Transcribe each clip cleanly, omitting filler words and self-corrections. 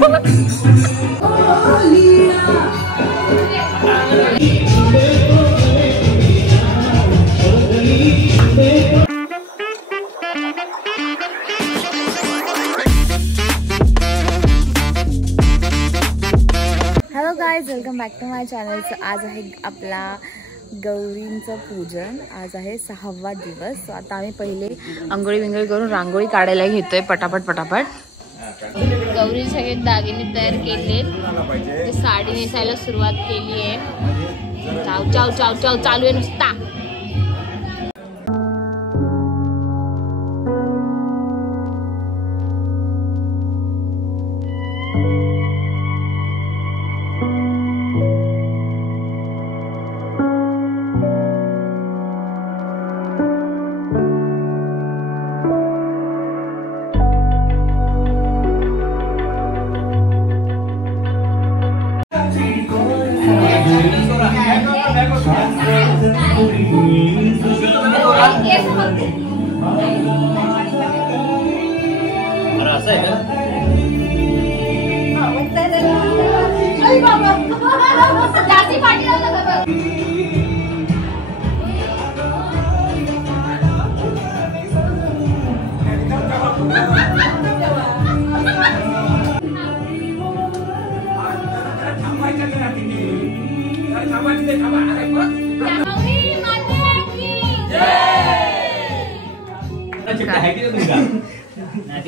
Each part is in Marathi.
Hello guys, welcome back to my channel. आज आहे आपला गौरींचं पूजन. आज आहे 6वा दिवस. आता आम्ही पहिले अंघोळी विंगोळी करून रांगोळी काढायला घेतोय पटापट. गौरी सगळे दागिने तयार केले, साडी नेसायला सुरुवात केली आहे. चाव चाव चाव चाव चालू आहे नुसता.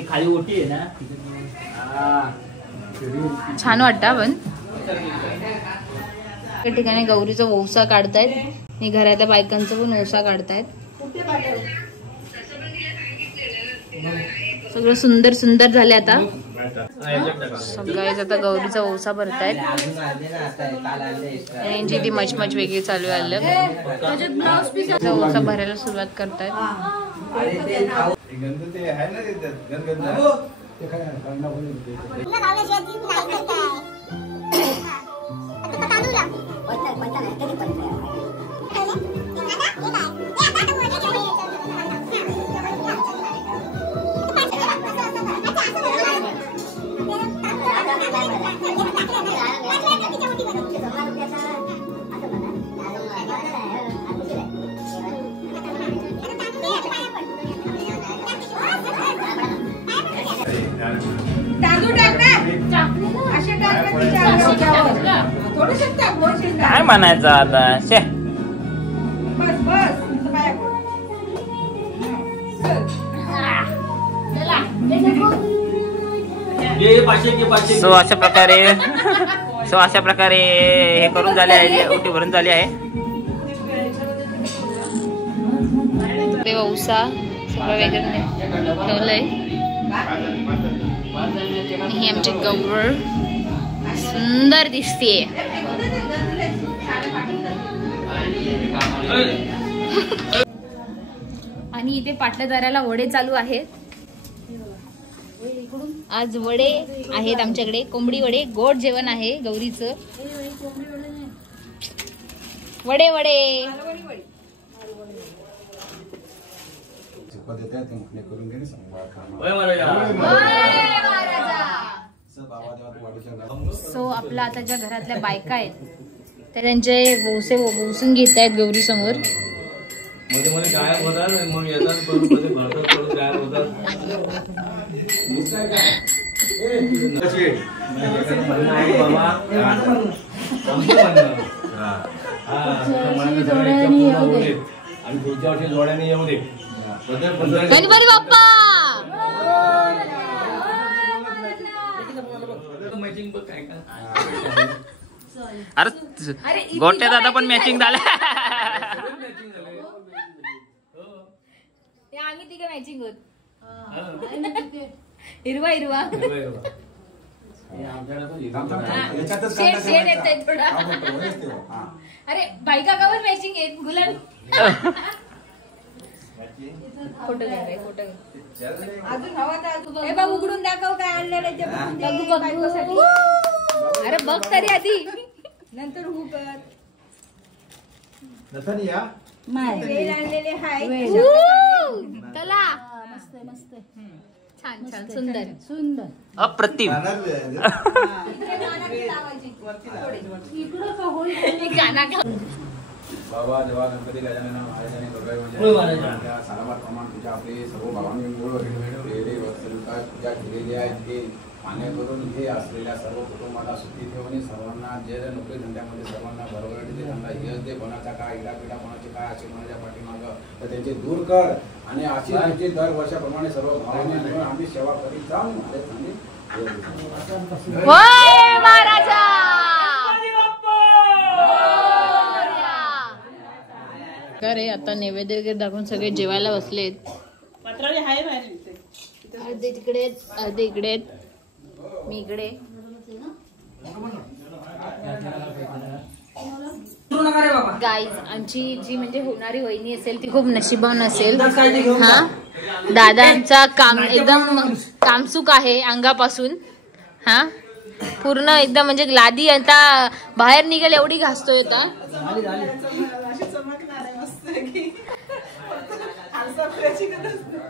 खाली ओटी आहे ना, छान वाटतं. पण त्या ठिकाणी गौरीचा ओवसा काढतायत आणि घरातल्या बायकांचा पण ओवसा काढतायत. सगळं सुंदर सुंदर झाले. आता सगळ्याच आता गौरीचा ओवसा भरतायत. यांची ती मचमच वेगळी चालू आहे. ओवसा भरायला सुरुवात करतायत. काय म्हणायचं आता. अशा प्रकारे हे करून झाले आहे. ओटी भरून झाली आहे. ओवसा सगळं वेगळं ठेवलंय. ही आमची गौर सुंदर दिसते. आणि इथे पाटल्यादाराला वडे चालू आहेत. आज वडे आहेत आमच्याकडे, कोंबडी वडे. गोड जेवण आहे गौरीचं. वडे वडे सो आपला आता ज्या घरातल्या बायका आहेत त्या त्यांचे वोसे वोसून घेत आहेत गौरी समोर. गणपती बाप्पा. अरे गोट्या दादा पण मॅचिंग झालं. आम्ही तिघे मॅचिंग होत. हिरवा हिरवा अरे बायका कावर मॅचिंग आहेत. गुलाल फोटो घ्या, फोटो घ्या. उघडून दाखव काय आणलेलं. अरे बघ तरी आधी, नंतर हू कर. वेल आणलेले हाय. चला छान छान सुंदर सुंदर अप्रतिम. गाणं गा. बाबा जेव्हा गणपती गजानन महाराजांनी दुर्गा साराभार प्रमाण पूजा आपली सर्व भावांनी पूजा केलेली आहे. हे मान्य करून हे असलेल्या सर्व कुटुंबाला सुखी ठेवून सर्वांना जे नोकरी धंद्यामध्ये सर्वांना बरोबर धंदा यश दे. कोणाचा काय इडापिडा कोणाचे काय असे कोणाच्या पाठीमागं तर त्यांचे दूर कर आणि अशी त्यांची दर वर्षाप्रमाणे सर्व भावांनी मिळून आम्ही सेवा करीत जाऊ. महाराजा अरे आता नैवेद्य वगैरे दाखवून सगळे जेवायला बसलेत. अर्धे तिकडे अर्धे इकडे मी इकडे. गाईज आमची जी म्हणजे होणारी वहिनी असेल ती खूप नशिबान असेल. हा दादांचा काम एकदम कामसूक आहे अंगापासून. हा पूर्ण एकदम म्हणजे लादी आता बाहेर निघेल एवढी घासतोय आता.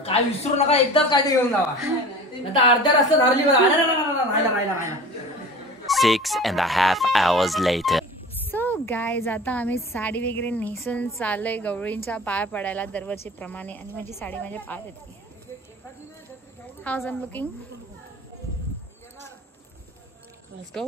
काय विसरू नका एकदाच काय ते घेऊन जावा आता अर्ध्या रस्ता धरली 6.5 hours later. सो गाईज आता आम्ही साडी वगैरे नेसून चाललोय गौरींच्या पाय पडायला दरवर्षीप्रमाणे. आणि माझी साडी माझ्या पाय येते. How's I am looking. Let's go.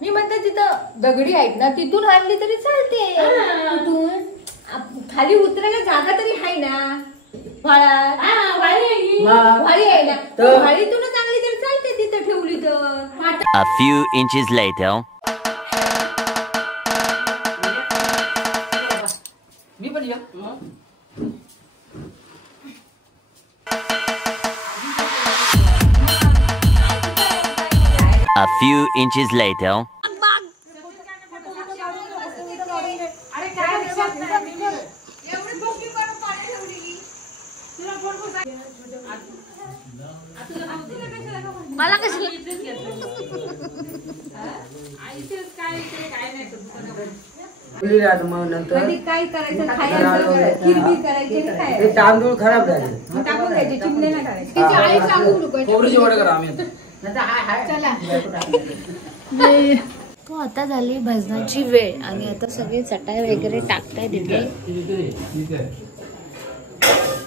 मी म्हणते तिथं दगडी आहेत ना तिथून आणली तरी चालते. तिथून खाली उतरायला जागा तरी आहे ना. भाळी आहे ना भाळीतूनच आणली तरी चालते तिथं ठेवली तर. A few inches later. मी पण या A few inches later. मला कशी काय करायचं खायचं किरकिर करायची तांदूळ खराब झाले टाकून द्यायचे चिमणे नाही करायचे. तिची आई सांगू नको. तो आता झाली भजनाची वेळ आणि आता सगळे चटाई वगैरे टाकताय तिथे.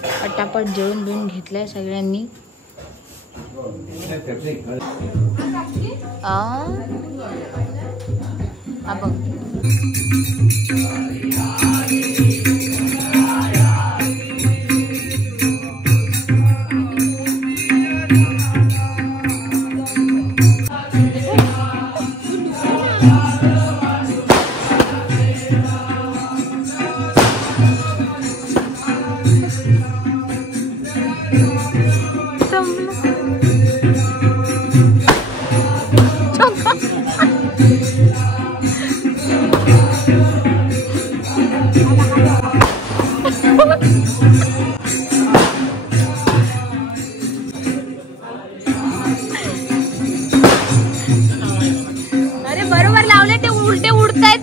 पटापट जेवण बिवून घेतलंय सगळ्यांनी.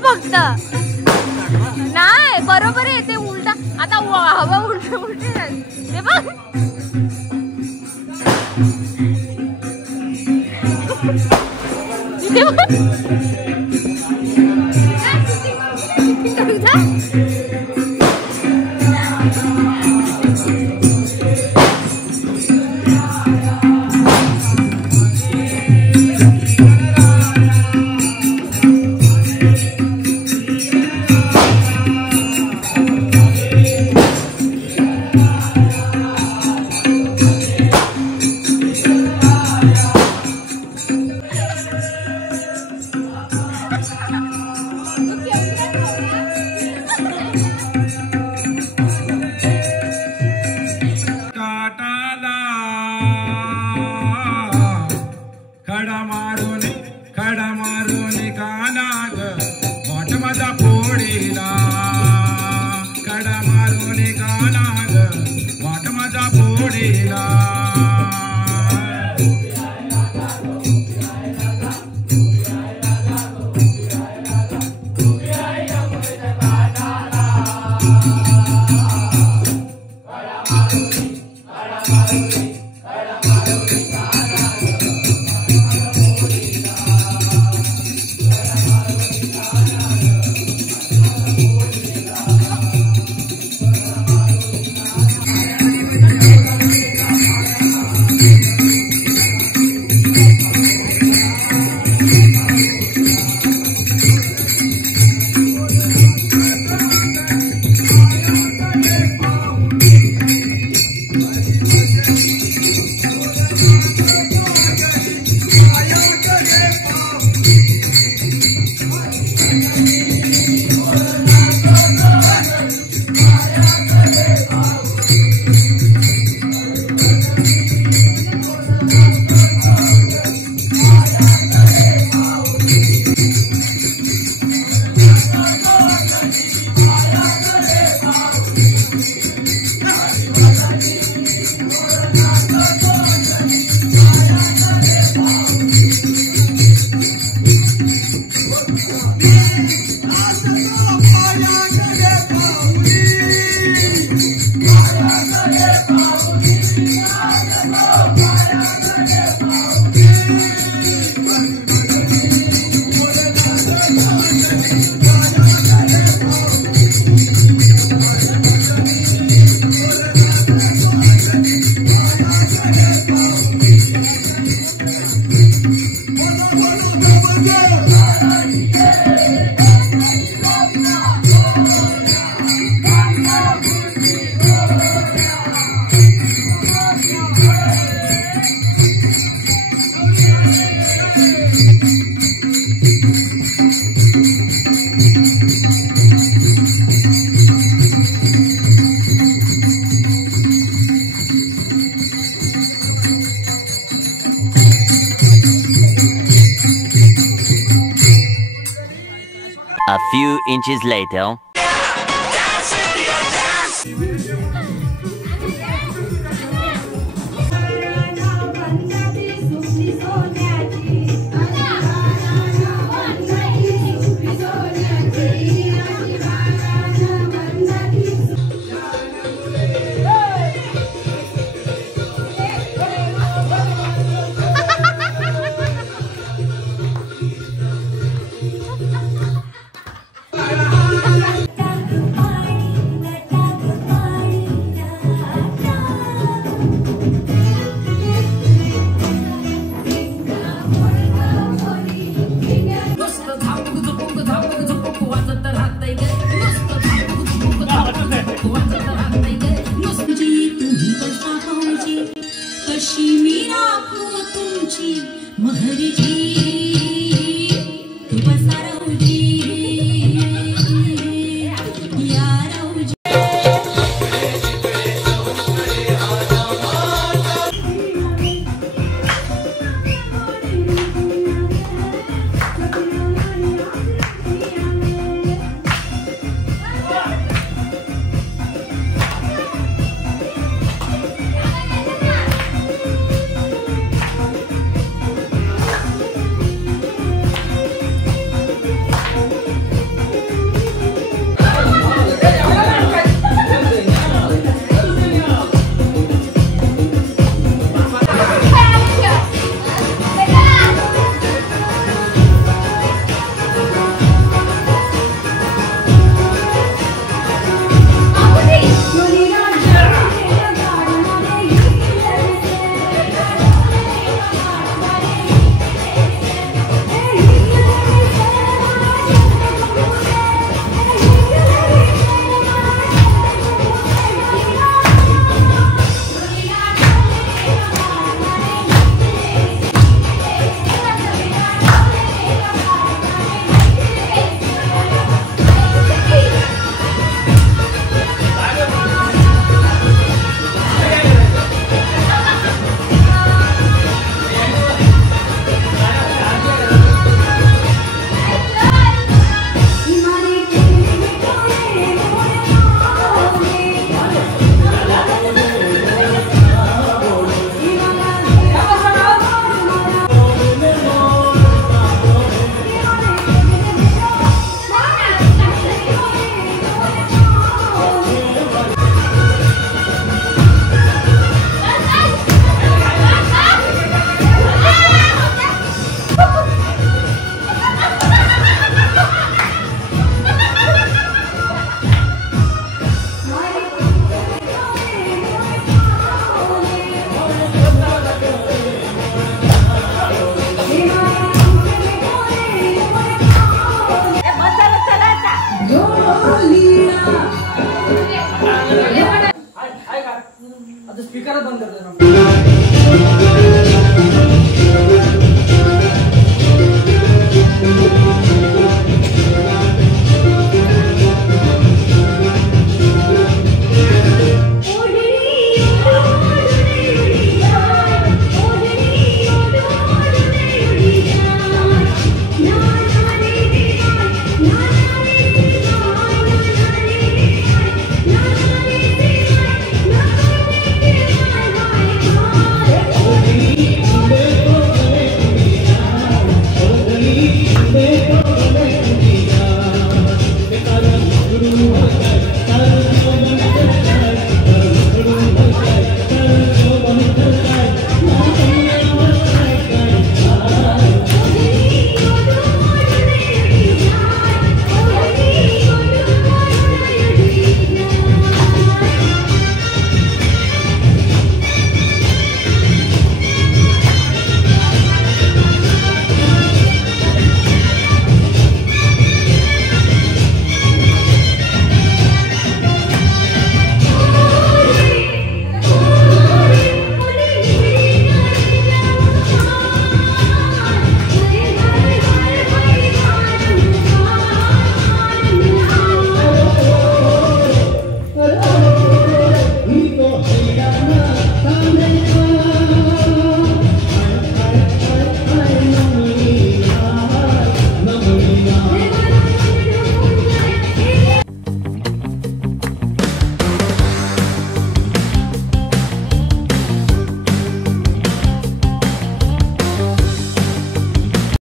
बघ नाही बरोबर आहे ते उलटा. आता हवा उलटे उलटे ते बघ. पोळीला कडा मारून गाला ग वाट माझा पोळीला A few inches later.